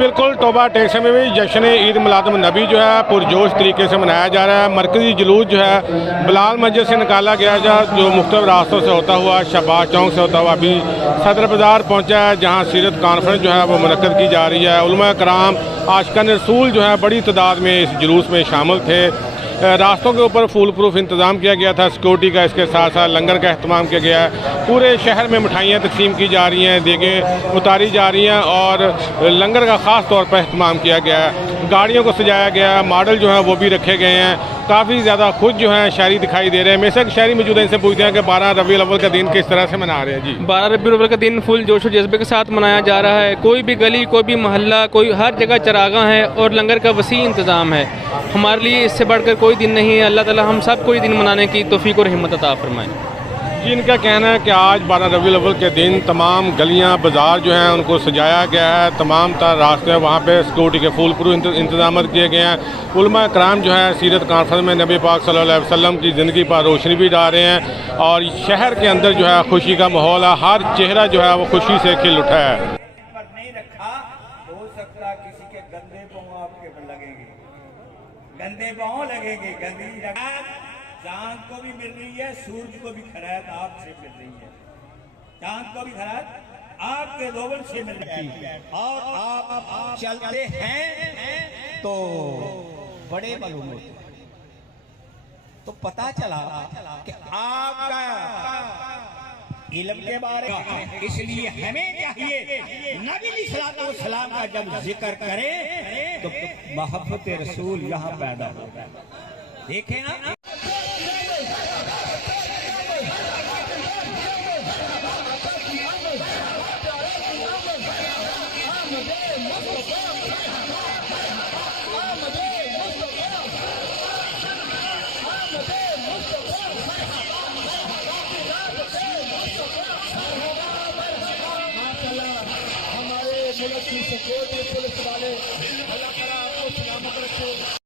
बिल्कुल, तौबा टेक्स में भी जश्न ईद मिलादुन्नबी जो है पुरजोश तरीके से मनाया जा रहा है। मरकज़ी जुलूस जो है बिलाल मस्जिद से निकाला गया जो मुख्तलिफ रास्तों से होता हुआ शहबाज चौक से होता हुआ अभी सदर बाज़ार पहुँचा है, जहाँ सीरत कॉन्फ्रेंस जो है वो मुनक्कद की जा रही है। उलमा कराम आशिकान रसूल जो है बड़ी तादाद में इस जुलूस में शामिल थे। रास्तों के ऊपर फूल प्रूफ इंतज़ाम किया गया था सिक्योरिटी का, इसके साथ साथ लंगर का अहतमाम किया गया है। पूरे शहर में मिठाइयाँ तकसीम की जा रही हैं, देगें उतारी जा रही हैं और लंगर का ख़ास तौर पर अहतमाम किया गया है। गाड़ियों को सजाया गया है, मॉडल जो हैं वो भी रखे गए हैं। काफ़ी ज़्यादा खुद जो हैं शहरी दिखाई दे रहे हैं। मेरे शहरी मौजूद हैं, इनसे पूछते हैं कि 12 रबीउल अव्वल का दिन किस तरह से मना रहे हैं। जी, 12 रबीउल अव्वल का दिन फुल जोश और जज्बे के साथ मनाया जा रहा है। कोई भी गली, कोई भी मोहल्ला, कोई हर जगह चरागां है और लंगर का वसी इंतज़ाम है। हमारे लिए इससे बढ़कर कोई दिन नहीं है। अल्लाह ताला हम सब कोई दिन मनाने की तौफीक और हिम्मत अता फरमाए। जी, इनका कहना है कि आज 12 रबीउल अव्वल के दिन तमाम गलियां बाज़ार जो हैं उनको सजाया गया है। तमाम तर रास्ते वहाँ पे सिक्योरिटी के फूल प्रूफ इंतजाम किए गए हैं। उलमा कराम जो है सीरत कॉन्फ्रेंस में नबी पाक सल्लल्लाहु अलैहि वसल्लम की ज़िंदगी पर रोशनी भी डाल रहे हैं और शहर के अंदर जो है खुशी का माहौल है। हर चेहरा जो है वो खुशी से खिल उठा है। नहीं रखा हो सकता किसी के गंदे पाँव आपके पर लगेंगे, गंदे पाँव लगेंगे, गंदी चांद को भी मिल रही है, सूरज को भी खैरात आपसे मिल रही है। चांद को भी खैरात आपके रोगन से मिल रही है और आप चलते हैं तो बड़े मालूम होते हैं। तो पता चला कि आपका इल्म के बारे में, इसलिए हमें चाहिए नबी सल्लल्लाहु का जब जिक्र करें तो मोहब्बत रसूल यहाँ पैदा होगा। देखें ना, हमारे मुल्क की सिक्योरिटी पुलिस वाले अल्लाह ताला आपको सलामत रखे।